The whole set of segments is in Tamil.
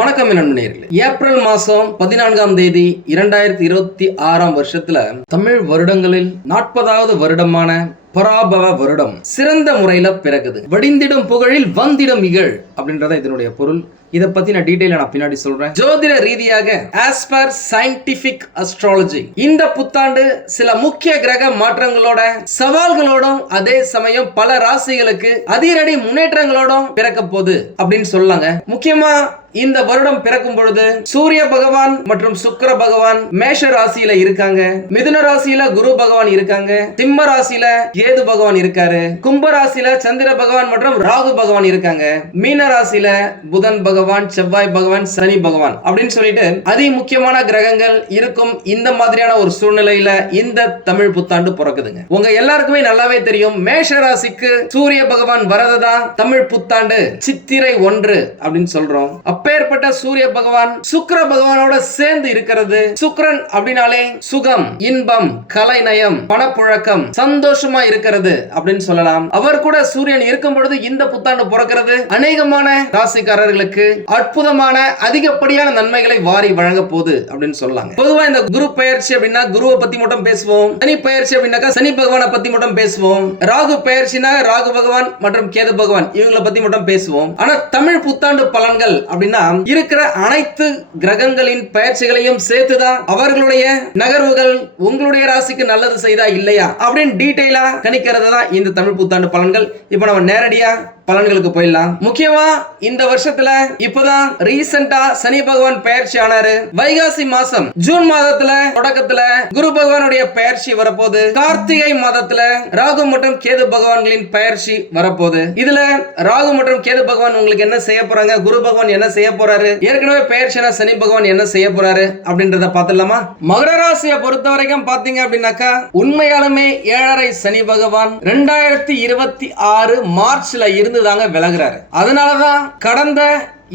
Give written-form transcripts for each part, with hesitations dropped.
வணக்கம் நண்பர்களே. ஏப்ரல் மாசம் 14ஆம் தேதி 2026 வருஷத்துல தமிழ் வருடங்களில் 40வது வருடமான பராபவ வருடம் சிறந்த முறையில பிறகுது. வடிந்திடும் புகழில் வந்திடும் இகழ் அப்படின்றத இதனுடைய பொருள். இத பத்தி நான் டீடைலா பின்னாடி சொல்றேன். ஜோதிட ரீதியாக ஆஸ் பர் சயின்டிபிக் அஸ்ட்ராலஜி இந்த புத்தாண்டு சில முக்கிய கிரக மாற்றங்களோட சவால்களோடும் அதே சமயம் பல ராசிகளுக்கு அதிரடி முன்னேற்றங்களோடும் பிறக்க போகுது அப்படின்னு சொல்லாங்க. முக்கியமா இந்த வருடம் பிறக்கும் பொழுது சூரிய பகவான் மற்றும் சுக்கிர பகவான் மேஷ ராசியில இருக்காங்க, மிதுன ராசியில குரு பகவான் இருக்காங்க, சிம்ம ராசியில கேது பகவான் இருக்காரு, கும்ப ராசியில சந்திர பகவான் மற்றும் ராகு பகவான் இருக்காங்க, மீன ராசியில புதன் பகவான், செவ்வாய் பகவான், சனி பகவான் அப்படின்னு சொல்லிட்டு அதி முக்கியமான கிரகங்கள் இருக்கும். இந்த மாதிரியான ஒரு சூழ்நிலையில இந்த தமிழ் புத்தாண்டு பிறக்குதுங்க. உங்க எல்லாருக்குமே நல்லாவே தெரியும், மேஷ ராசிக்கு சூரிய பகவான் வரதா தமிழ் புத்தாண்டு சித்திரை 1 அப்படின்னு சொல்றோம். அப்பேற்பட்ட சூரிய பகவான் சுக்கிர பகவானோட சேர்ந்து இருக்கிறது. சுக்கிரன் அப்படினாலே சுகம், இன்பம், கலைநயம், பணப்புழக்கம், சந்தோஷமா இருக்கிறது அப்படின்னு சொல்லலாம். அவர் கூட சூரியன் இருக்கும் பொழுது இந்த புத்தாண்டு பிறக்கிறது அநேகமான ராசிக்காரர்களுக்கு அற்புதமான அதிகப்படியான நன்மைகளை வாரி வழங்க போகுது அப்படின்னு சொல்லலாம். பொதுவா இந்த குரு பெயர்ச்சி அப்படின்னா குருவை பத்தி மட்டும் பேசுவோம். சனி பெயர்ச்சி அப்படின்னாக்கா சனி பகவானை பத்தி மட்டும் பேசுவோம். ராகு பெயர்ச்சினா ராகு பகவான் மற்றும் கேது பகவான் இவங்களை பத்தி மட்டும் பேசுவோம். ஆனா தமிழ் புத்தாண்டு பலன்கள் அப்படின்னா இருக்கிற அனைத்து கிரகங்களின் பயிற்சிகளையும் சேர்த்துதான் அவர்களுடைய நகர்வுகள் உங்களுடைய ராசிக்கு நல்லது செய்தா இல்லையா அப்படின்னு டீடைலா கணிக்கிறது தான் இந்த தமிழ் புத்தாண்டு பலன்கள். இப்ப நம்ம நேரடியா பலன்களுக்கு போயிடலாம். முக்கியமா இந்த வருஷத்துல இப்பதான் ரீசெண்டா சனி பகவான் பெயர்ச்சி ஆனாரு. வைகாசி மாசம் ஜூன் மாதத்துல தொடக்கத்துல குரு பகவானுடைய பெயர்ச்சி வரப்போகுது. கார்த்திகை மாதத்துல ராகு மற்றும் கேது பகவான்களின் பெயர்ச்சி வரப்போகுது. இதுல ராகு மற்றும் கேது பகவான் உங்களுக்கு என்ன செய்ய போறாங்க, குரு பகவான் என்ன செய்ய போறாரு, ஏற்கனவே பெயர்ச்சியான சனி பகவான் என்ன செய்ய போறாரு அப்படின்றத பாத்துடலாமா. மகர ராசியை பொறுத்த வரைக்கும் பாத்தீங்க அப்படின்னாக்கா உண்மையாலுமே 7.5 சனி பகவான் 2026 மார்ச்ல இருந்து தாங்க விலகுறாரு. அதனாலதான் கடந்த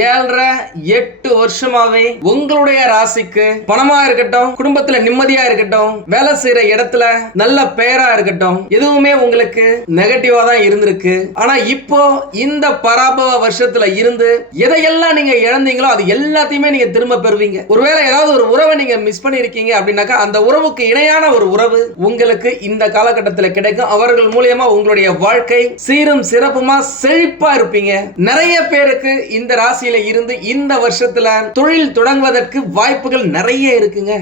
7.5-8 வருஷமாவே உங்களுடைய ராசிக்கு பணமா இருக்கட்டும், குடும்பத்துல நிம்மதியா இருக்கட்டும், வேலை செய்யற இடத்துல நல்ல பெயரா இருக்கட்டும், எதுவுமே உங்களுக்கு நெகட்டிவா தான் இருந்திருக்கு. ஆனா இப்போ இந்த பராபவ வருஷத்துல இருந்து எதையெல்லாம் நீங்க இழந்தீங்களோ அது எல்லாத்தையுமே நீங்க திரும்ப பெறுவீங்க. ஒருவேளை ஏதாவது ஒரு உறவை நீங்க மிஸ் பண்ணிருக்கீங்க அப்படின்னாக்கா அந்த உறவுக்கு இணையான ஒரு உறவு உங்களுக்கு இந்த காலகட்டத்தில் கிடைக்கும். அவர்கள் மூலியமா உங்களுடைய வாழ்க்கை சீரும் சிறப்புமா செழிப்பா இருப்பீங்க. நிறைய பேருக்கு இந்த ராசி இருந்து இந்த வருஷத்துல தொழில் தொடங்குவதற்கு வாய்ப்புகள் நிறைய இருக்குங்க.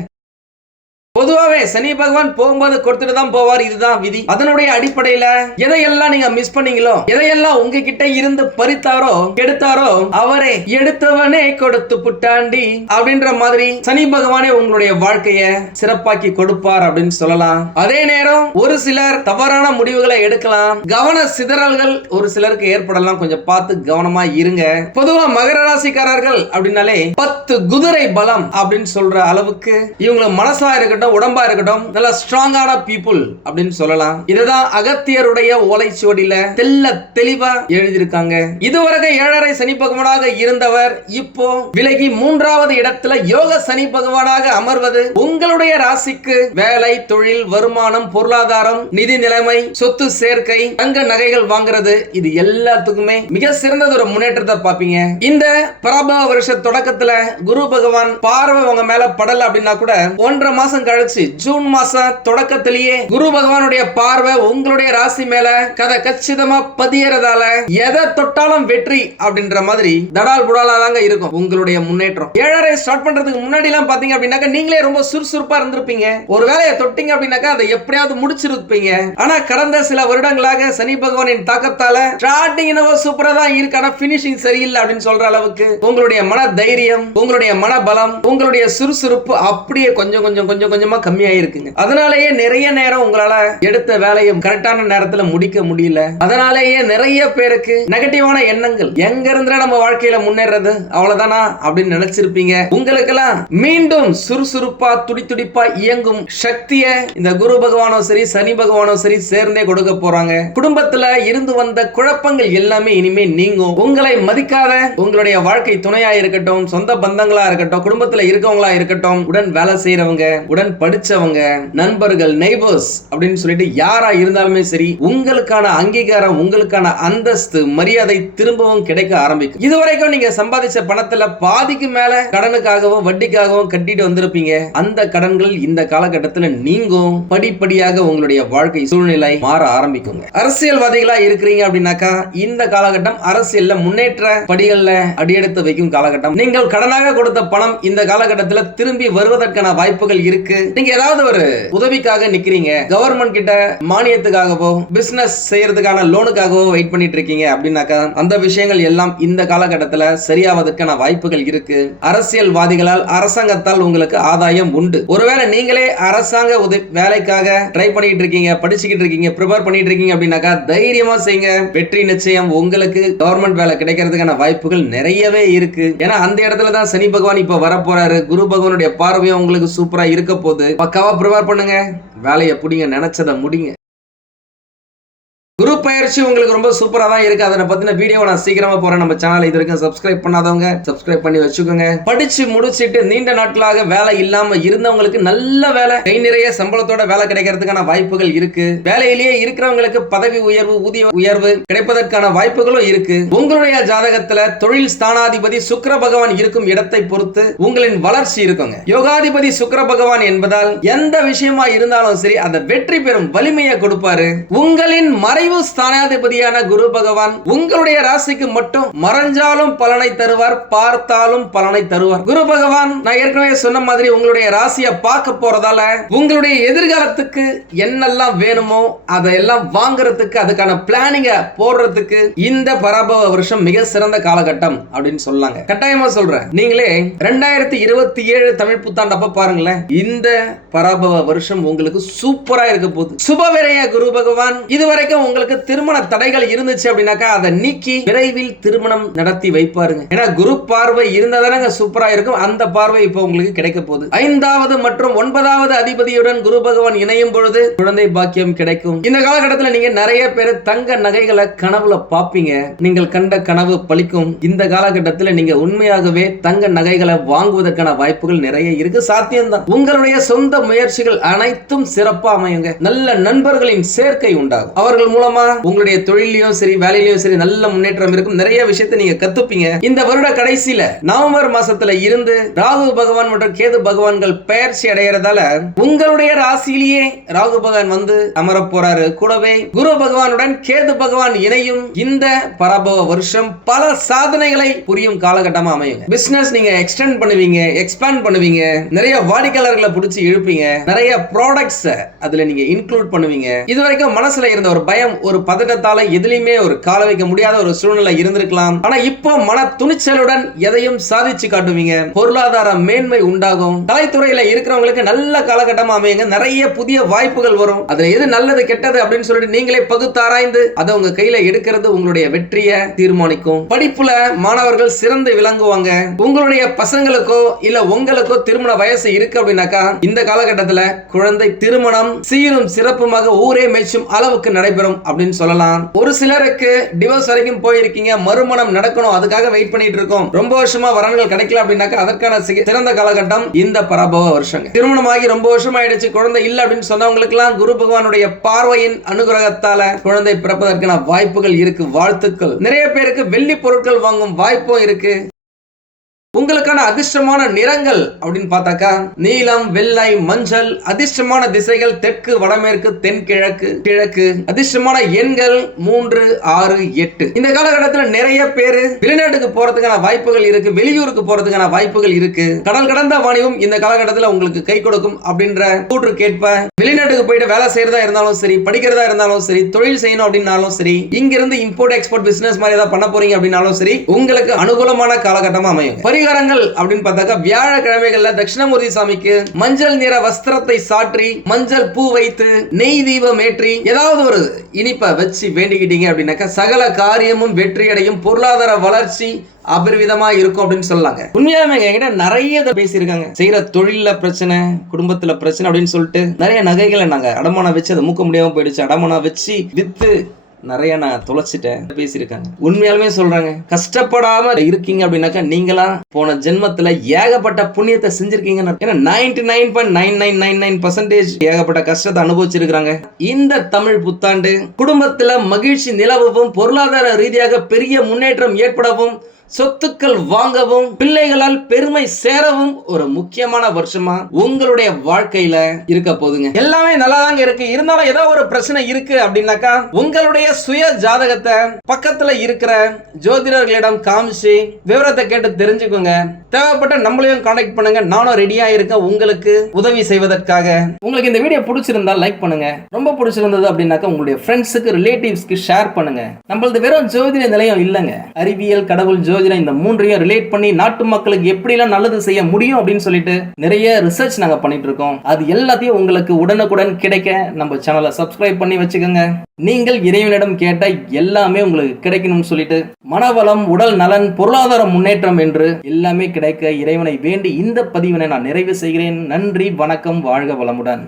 பொதுவாவே சனி பகவான் போகும்போது கொடுத்துட்டு தான் போவார், இதுதான் விதி. அதனுடைய அடிப்படையில எதையெல்லாம் நீங்க மிஸ் பண்ணீங்களோ, எதையெல்லாம் உங்ககிட்ட இருந்து பறித்தாரோ கெடுத்தாரோ அவரே எடுத்தவனே கொடுத்து புட்டாண்டி அப்படின்ற மாதிரி சனி பகவானே உங்களுடைய வாழ்க்கைய சிறப்பாக்கி கொடுப்பார் அப்படின்னு சொல்லலாம். அதே நேரம் ஒரு சிலர் தவறான முடிவுகளை எடுக்கலாம், கவன சிதறல்கள் ஒரு சிலருக்கு ஏற்படலாம். கொஞ்சம் பார்த்து கவனமா இருங்க. பொதுவா மகர ராசிக்காரர்கள் அப்படின்னாலே 10 குதிரை பலம் அப்படின்னு சொல்ற அளவுக்கு இவங்க மனசா இருக்கட்டும் உடம்பா இருக்கட்டும் நல்ல ஸ்ட்ராங்கான பீப்புள் அப்படின்னு சொல்லலாம். இதுதான் அகத்தியருடைய ஓலைச்சுவடியில தெளிவா எழுதியிருக்காங்க. இதுவரைக்கும் 7.5 சனி பகவானாக இருந்தவர் இப்போ விலகி 3வது இடத்துல யோக சனி பகவானாக அமர்வது உங்களுடைய ராசிக்கு வேலை, தொழில், வருமானம், பொருளாதாரம், நிதி நிலைமை, சொத்து சேர்க்கை, தங்க நகைகள் வாங்குறது இது எல்லாத்துக்குமே மிக சிறந்த ஒரு முன்னேற்றத்தை பார்ப்பீங்க. இந்த பராபவ வருஷ தொடக்கத்துல குரு பகவான் பார்வை உங்க மேல படல அப்படின்னா கூட 1.5 மாசம் கழிச்சு ஜூன் மாசம் தொடக்கத்திலேயே குரு பகவானுடைய பார்வை உங்களுடைய ராசி மேல கதை கச்சிதமா பதியறதால எதை தொட்டாலும் வெற்றி அப்படின்ற மாதிரி தடால் புடாலா தாங்க இருக்கும் உங்களுடைய முன்னேற்றம். 7.5 ஸ்டார்ட் பண்றதுக்கு முன்னாடி எல்லாம் பாத்தீங்க அப்படின்னாக்க நீங்களே ரொம்ப சுறுசுறுப்பா இருந்திருப்பீங்க. ஒரு வேலையை தொட்டீங்க அப்படின்னாக்கா அதை எப்படியாவது முடிச்சிருப்பீங்க. ஆனா கடந்த சில வருடங்களாக சனி பகவானின் தாக்கத்தால ஸ்டார்டிங் என்னவோ சூப்பரா தான் இருக்கு, ஆனா பினிஷிங் சரியில்லை அப்படின்னு சொல்ற அளவுக்கு உங்களுடைய மன தைரியம், உங்களுடைய மன பலம், உங்களுடைய சுறுசுறுப்பு அப்படியே கொஞ்சம் கொஞ்சமா கம்மியா இருக்குங்க. அதனாலேயே நிறைய நேரம் உங்களால எடுத்த வேலையை கரெக்டான நேரத்துல முடிக்க முடியல. அதனாலேயே நிறைய பேருக்கு நெகட்டிவான எண்ணங்கள், எங்க இருந்தா நம்ம வாழ்க்கையில முன்னேறது அவ்வளவுதானா அப்படின்னு நினைச்சிருப்பீங்க. உங்களுக்கெல்லாம் மீண்டும் சுறுசுறுப்பா துடிப்பா இயங்கும் சக்தியை இந்த குரு பகவானோ சரி சனி பகவானோ சரி சேர்ந்தே கொடுக்க போறாங்க. குடும்பத்துல இருந்து வந்த குழப்பங்கள் எல்லாமே இனிமே நீங்கும். உங்களை மதிக்காத உங்களுடைய வாழ்க்கை துணையா இருக்கட்டும், சொந்த பந்தங்களா இருக்கட்டும், குடும்பத்துல இருக்கவங்களா இருக்கட்டும், உடன் வேலை செய்யறவங்க, உடன் உங்களுடன் படிச்சவங்க, நண்பர்கள், நெய்பர்ஸ் அப்படின்னு சொல்லிட்டு யாரா இருந்தாலுமே சரி, உங்களுக்கான அங்கீகாரம், உங்களுக்கான அந்தஸ்து, மரியாதை திரும்பவும் கிடைக்க ஆரம்பிக்கும். இதுவரைக்கும் நீங்க சம்பாதிச்ச பணத்துல பாதிக்கு மேல கடனுக்காகவும் வட்டிக்காகவும் கட்டிட்டு வந்திருப்பீங்க. அந்த கடன்கள் இந்த காலகட்டத்தில் நீங்கும். படிப்படியாக உங்களுடைய வாழ்க்கை சூழ்நிலை மாற ஆரம்பிக்குங்க. அரசியல்வாதிகளா இருக்கிறீங்க அப்படின்னாக்கா இந்த காலகட்டம் அரசியல்ல முன்னேற்ற படிகள்ல அடியெடுத்து வைக்கும் காலகட்டம். நீங்கள் கடனாக கொடுத்த பணம் இந்த காலகட்டத்தில் திரும்பி வருவதற்கான வாய்ப்புகள் இருக்கு. நீங்க ஏதாவது ஒரு உதவிக்காக நிக்கிறீங்க, கவர்மெண்ட் கிட்ட மானியத்துக்காகவோ பிசினஸ் செய்யறதுக்கான லோனுக்காகவோ வெயிட் பண்ணிட்டு இருக்கீங்க அப்படின்னாக்கா அந்த விஷயங்கள் எல்லாம் இந்த காலகட்டத்தில் சரியாவதற்கான வாய்ப்புகள் இருக்கு. அரசியல்வாதிகளால், அரசாங்கத்தால் உங்களுக்கு ஆதாயம் உண்டு. ஒருவேளை நீங்களே அரசாங்க வேலைக்காக ட்ரை பண்ணிட்டு இருக்கீங்க, படிச்சுக்கிட்டு இருக்கீங்க, ப்ரிப்பேர் பண்ணிட்டு இருக்கீங்க அப்படின்னாக்கா தைரியமா செய்யுங்க. வெற்றி நிச்சயம். உங்களுக்கு கவர்மெண்ட் வேலை கிடைக்கிறதுக்கான வாய்ப்புகள் நிறையவே இருக்கு. ஏன்னா அந்த இடத்துல தான் சனி பகவான் இப்ப வர போறாரு. குரு பகவானுடைய பார்வையும் உங்களுக்கு சூப்பரா இருக்க போகுது. பக்காவா ப்ரிப்பேர் பண்ணுங்க, வேலையை புடிங்க, நினைச்சதை முடிங்க. குரு பயிற்சி உங்களுக்கு ரொம்ப சூப்பரா தான் இருக்கு. அதை பத்தின வீடியோ நான் சீக்கிரமா போறேன். நம்ம சேனல் இது வரைக்கும் சப்ஸ்கிரைப் பண்ணாதவங்க சப்ஸ்கிரைப் பண்ணி வச்சுக்கோங்க. படிச்சு முடிச்சிட்டு நீண்ட நாட்களாக வேலை இல்லாம இருந்தவங்களுக்கு நல்ல வேலை, கை நிறைய சம்பளத்தோட வேலை கிடைக்கிறதுக்கான வாய்ப்புகள் இருக்கு. வேலையிலேயே இருக்கிறவங்களுக்கு பதவி உயர்வு, ஊதிய உயர்வு கிடைப்பதற்கான வாய்ப்புகளும் இருக்கு. உங்களுடைய ஜாதகத்துல தொழில் ஸ்தானாதிபதி சுக்கிர பகவான் இருக்கும் இடத்தை பொறுத்து உங்களின் வளர்ச்சி இருக்குங்க. யோகாதிபதி சுக்கிர பகவான் என்பதால் எந்த விஷயமா இருந்தாலும் சரி அந்த வெற்றி பெறும் வலிமையை கொடுப்பாரு. உங்களின் மறை ஸ்தானாதிபதியான குரு பகவான் உங்களுடைய ராசிக்கு மட்டும் மறைஞ்சாலும் பலனை தருவார், பார்த்தாலும் பலனை தருவார். குரு பகவான் நான் ஏற்கனவே சொன்ன மாதிரி உங்களுடைய ராசியை பார்க்க போறதால உங்களுடைய எதிர்காலத்துக்கு என்னெல்லாம் வேணுமோ அதையெல்லாம் வாங்குறதுக்கு, அதுக்கான பிளானிங்க போடுறதுக்கு இந்த பராபவ வருஷம் மிக சிறந்த காலகட்டம் அப்படின்னு சொல்லாங்க. கட்டாயமா சொல்றேன். நீங்களே 2027 தமிழ் புத்தாண்டப்ப பாருங்களேன், இந்த பராபவ வருஷம் உங்களுக்கு சூப்பரா இருக்க போகுது. சுபவிரய குரு பகவான் இதுவரைக்கும் உங்களுக்கு திருமண தடைகள் இருந்துச்சு அப்படின்னாக்கா அதை நீக்கி விரைவில் திருமணம் நடத்தி வைப்பாருங்க. ஏன்னா குரு பார்வை இருந்தாதானங்க சூப்பரா இருக்கும். அந்த பார்வை இப்போ உங்களுக்கு கிடைக்க போகுது. 5வது மற்றும் 9வது அதிபதியுடன் குரு பகவான் இணையும் பொழுது குழந்தை பாக்கியம் கிடைக்கும். இந்த காலகட்டத்தில் நீங்க நிறைய பேர் தங்க நகைகளை கனவுல பாப்பீங்க. நீங்கள் கண்ட கனவு பலிக்கும். இந்த காலகட்டத்தில் நீங்க உண்மையாகவே தங்க நகைகளை வாங்குவதற்கான வாய்ப்புகள் நிறைய இருக்கு. சாத்தியம்தான். உங்களுடைய சொந்த முயற்சிகள் அனைத்தும் சிறப்பா அமையுங்க. நல்ல நண்பர்களின் சேர்க்கை உண்டாகும். அவர்கள் மூலமா உங்களுடைய தொழிலையும் சரி வேலையிலும் சரி நல்ல முன்னேற்றம் இருக்கும். நிறைய விஷயத்தை நீங்க கத்துப்பீங்க. இந்த வருட கடைசியில நவம்பர் மாசத்துல இருந்து ராகு பகவான் மற்றும் கேது பகவான்கள் பெயர்ச்சி அடைகிறதால உங்களுடைய ராசியிலேயே ராகு பகவான் வந்து அமர போறாரு. கூடவே குரு பகவானுடன் கேது பகவான் இணையும் இந்த பராபவ வருஷம் பல சாதனைகளை புரியும் காலகட்டமா அமையும். பிசினஸ் நீங்க எக்ஸ்டெண்ட் பண்ணுவீங்க, எக்ஸ்பேண்ட் பண்ணுவீங்க, நிறைய வாடிக்கையாளர்களை பிடிச்சி இழுப்பீங்க, நிறைய ப்ராடக்ட்ஸ் அதுல நீங்க இன்க்ளூட் பண்ணுவீங்க. இதுவரைக்கும் மனசுல இருந்த ஒரு பயம், ஒரு பதட்டத்தால எதிலுமே ஒரு கால வைக்க முடியாத ஒரு சூழ்நிலை இருந்திருக்கலாம். ஆனா இப்போ மன துணிச்சலுடன் எதையும் சாதிச்சு காட்டுவீங்க. பொருளாதார மேன்மை உண்டாகும். கலைத்துறையில இருக்கிறவங்களுக்கு நல்ல காலகட்டமா அமையுங்க. நிறைய புதிய வாய்ப்புகள் வரும். அதுல எது நல்லது கெட்டது அப்படின்னு சொல்லிட்டு நீங்களே பகுத்தாராய்ந்து அதை உங்க கையில எடுக்கிறது உங்களுடைய வெற்றியை தீர்மானிக்கும். படிப்புல மாணவர்கள் சிறந்து விளங்குவாங்க. உங்களுடைய பசங்களுக்கோ இல்ல உங்களுக்கோ திருமண வயசு இருக்கு அப்படின்னாக்கா இந்த காலகட்டத்தில் குழந்தை திருமணம் சீரும் சிறப்புமாக ஊரே மெச்சும் அளவுக்கு நடைபெறும் அப்படின்னு சொல்லலாம். ஒரு சிலருக்கு டிவோர்ஸ் வரைக்கும் போயிருக்கீங்க, மறுமணம் நடக்கணும், அதுக்காக வெயிட் பண்ணிட்டு இருக்கோம், ரொம்ப வருஷமா வரன்கள் கிடைக்கல அப்படின்னாக்கா அதற்கான சிறந்த காலகட்டம் இந்த பராபவ வருஷங்க. திருமணமாகி ரொம்ப வருஷம் ஆயிடுச்சு, குழந்தை இல்ல அப்படின்னு சொன்னவங்களுக்கு எல்லாம் குரு பகவானுடைய பார்வையின் அனுகிரகத்தால குழந்தை பிறப்பதற்கான வாய்ப்புகள் இருக்கு. வாழ்த்துக்கள். நிறைய பேருக்கு வெள்ளி பொருட்கள் வாங்கும் வாய்ப்பும் இருக்கு. உங்களுக்கான அதிர்ஷ்டமான நிறங்கள் அப்படின்னு பார்த்தாக்கா நீலம், வெள்ளை, மஞ்சள். அதிர்ஷ்டமான திசைகள் தெற்கு, வடமேற்கு, தென்கிழக்கு, கிழக்கு. அதிர்ஷ்டமான எண்கள் 3, 6, 8. இந்த காலகட்டத்தில் நிறைய பேர் வெளிநாட்டுக்கு போறதுக்கான வாய்ப்புகள் இருக்கு, வெளியூருக்கு போறதுக்கான வாய்ப்புகள் இருக்கு. கடல் கடந்த வாணிபம் இந்த காலகட்டத்தில் உங்களுக்கு கை கொடுக்கும் அப்படின்ற கூற்று கேட்ப வெளிநாட்டுக்கு போயிட்டு வேலை செய்யறதா இருந்தாலும் சரி, படிக்கிறதா இருந்தாலும் சரி, தொழில் செய்யணும் அப்படின்னாலும் சரி, இங்கிருந்து இம்போர்ட் எக்ஸ்போர்ட் பிசினஸ் மாதிரி ஏதாவது பண்ண போறீங்க அப்படின்னாலும் சரி உங்களுக்கு அனுகூலமான காலகட்டமா அமையும். பரிகாரங்கள் அப்படின்னு பார்த்தாக்கா வியாழக்கிழமைகள்ல தட்சிணாமூர்த்தி சாமிக்கு மஞ்சள் நிற வஸ்திரத்தை சாற்றி மஞ்சள் பூ வைத்து நெய் தீபம் ஏற்றி ஏதாவது ஒரு இனிப்பை வச்சு வேண்டிக்கிட்டீங்க அப்படின்னாக்கா சகல காரியமும் வெற்றி அடையும். பொருளாதார வளர்ச்சி அபரிவிதமா இருக்கும் அப்படின்னு சொல்லாங்க. உண்மையாலுமே என்கிட்ட நிறைய பேசியிருக்காங்க. செய்யற தொழில பிரச்சனை, குடும்பத்துல பிரச்சனை அப்படின்னு சொல்லிட்டு நிறைய நகைகளை நாங்க அடமானம் வச்சு அதை மூக்க முடியாம போயிடுச்சு, அடமானம் வச்சு வித்து நிறைய நான் தொலைச்சிட்டேன் பேசியிருக்காங்க. உண்மையாலுமே சொல்றாங்க, கஷ்டப்படாம இருக்கீங்க அப்படின்னாக்கா நீங்களா போன ஜென்மத்துல ஏகப்பட்ட புண்ணியத்தை செஞ்சிருக்கீங்க. ஏன்னா 99.9999% ஏகப்பட்ட கஷ்டத்தை அனுபவிச்சிருக்காங்க. இந்த தமிழ் புத்தாண்டு குடும்பத்துல மகிழ்ச்சி நிலவவும், பொருளாதார ரீதியாக பெரிய முன்னேற்றம் ஏற்படவும், சொத்துக்கள் வாங்கவும், பிள்ளைகளால் பெருமை சேரவும் ஒரு முக்கியமான வருஷமா உங்களுடைய வாழ்க்கையில இருக்க போதுங்க. எல்லாமே நல்லா தாங்க இருக்கு. இருந்தாலும் ஏதோ ஒரு பிரச்சனை இருக்கு அப்படின்னாக்கா உங்களுடைய சுய ஜாதகத்தை பக்கத்துல இருக்கிற ஜோதிடர்களிடம் காமிச்சு விவரத்தை கேட்டு தெரிஞ்சுக்கோங்க. தேவைப்பட்ட நம்மளையும் கான்டாக்ட் பண்ணுங்க. நானும் ரெடியா இருக்கேன் உங்களுக்கு உதவி செய்வதற்காக. உங்களுக்கு இந்த வீடியோ பிடிச்சிருந்தா லைக் பண்ணுங்க. ரொம்ப பிடிச்சிருந்தது அப்படின்னாக்கா உங்களுடைய ஃப்ரெண்ட்ஸுக்கு, ரிலேட்டிவ்ஸ்க்கு ஷேர் பண்ணுங்க. நம்மளது வெறும் ஜோதிட நிலையம் இல்லைங்க. அறிவியல், கடவுள், ஜோதிடம் இந்த மூன்றையும் ரிலேட் பண்ணி நாட்டு மக்களுக்கு எப்படிலாம் நல்லது செய்ய முடியும் அப்படின்னு சொல்லிட்டு நிறைய ரிசர்ச் நாங்க பண்ணிட்டு இருக்கோம். அது எல்லாத்தையும் உங்களுக்கு உடனுக்குடன் கிடைக்க நம்ம சேனலை சப்ஸ்கிரைப் பண்ணி வச்சுக்கோங்க. நீங்கள் இறைவனிடம் கேட்ட எல்லாமே உங்களுக்கு கிடைக்கணும்னு சொல்லிட்டு மனவளம், உடல் நலன், பொருளாதார முன்னேற்றம் என்று எல்லாமே கிடைக்க இறைவனை வேண்டி இந்த பதிவினை நான் நிறைவு செய்கிறேன். நன்றி, வணக்கம், வாழ்க வளமுடன்.